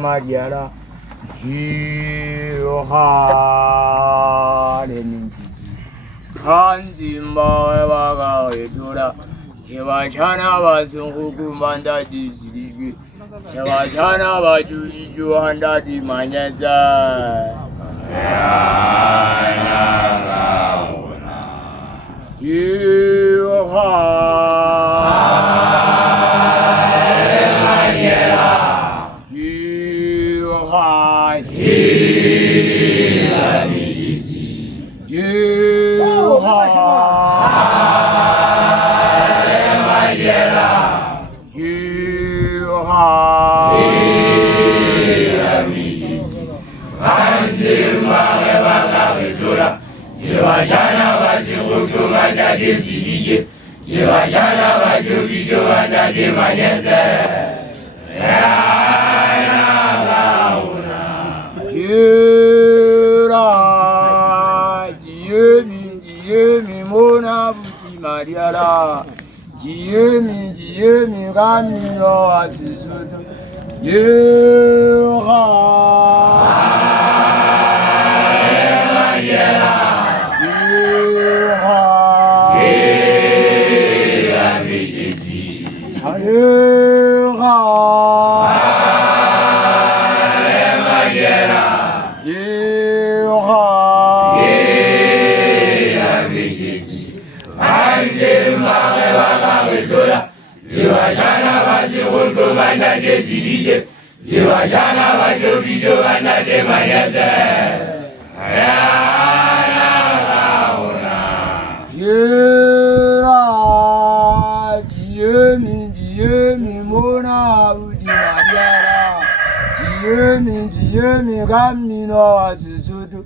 Madiela, Hanzimba Waga Edura, Yavachana was Hukumanda Dizili, Yavachana Baju Juanda di Manyaza. Yevashana vazirudu vanda desidije, Yevashana vajovijo vanda de manyenze. Yana launa. Kira, Diemi, mona buti Madiela, Diemi, gamino asisudu, Yevashana vazirudu vanda desidije, Yevashana vajovijo vanda de manyenze. Yana launa. Diemi, mona buti Madiela, Diemi, gamino asisudu,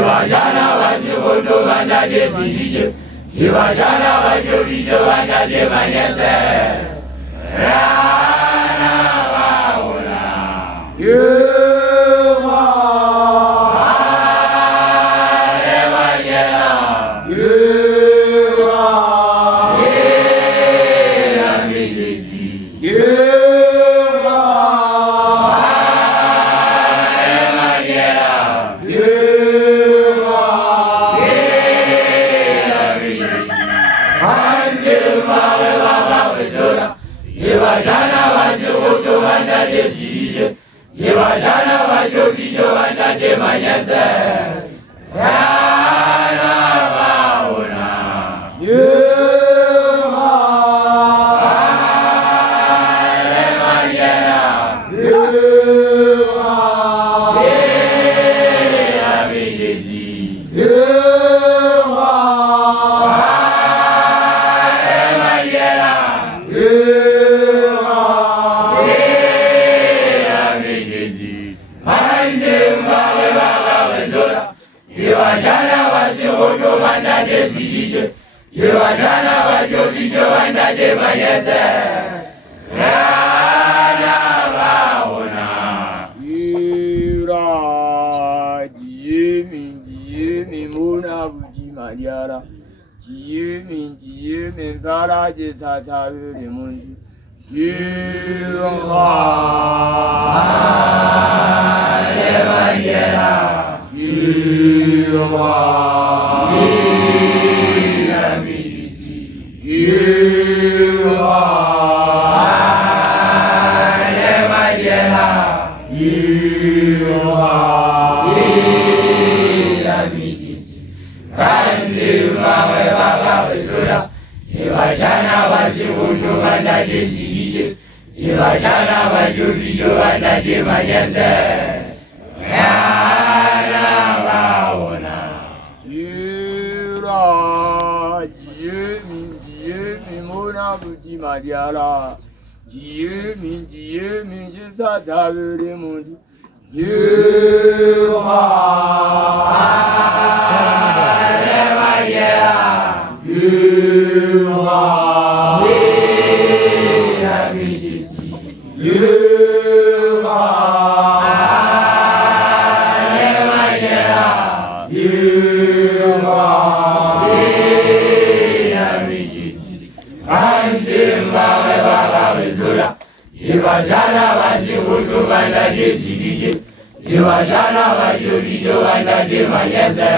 Yevashana vazirudu vanda desidije, Yevashana vajovijo vanda de manyenze. Yana launa. Yevashana vazirudu vanda desidije, Yevashana vajovijo vanda de manyenze. Yana launa. Yevashana vazirudu vanda desidije, Yevashana vajovijo vanda de manyenze. Yana launa. Diemi, mona buti Madiela, Diemi, varaje sataviri mundi, Yevashana vazirudu vanda desidije, Yevashana vajovijo vanda de manyenze. Yana launa. Diemi, mona buti Madiela, Dieu, ça t'a vu mon Dieu. Dieu, Madiela. Dieu, Ibajana bazikutu banda desidije. Ibajana bajobijo banda de mayeze.